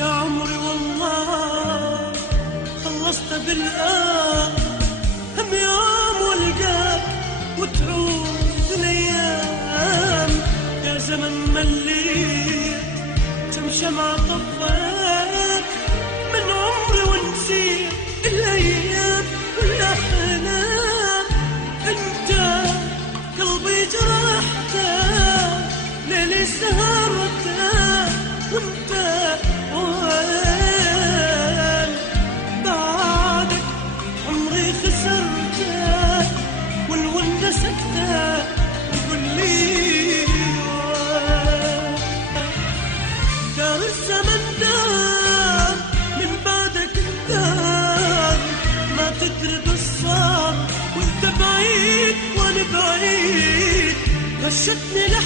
يا عمري والله خلصت بالآن، هم يوم والقاك وتعود الأيام. يا زمن مليت كم شمعة طفيت من عمري ونسيت الأيام والأحلام. انت قلبي جرحته ليلي سهرته وانت وين بعدك عمري خسرته والونة سكته وقل لي وين. دار الزمن دار من بعدك الدار، ما تدري بالصار وانت بعيد وانا بعيد. غشتني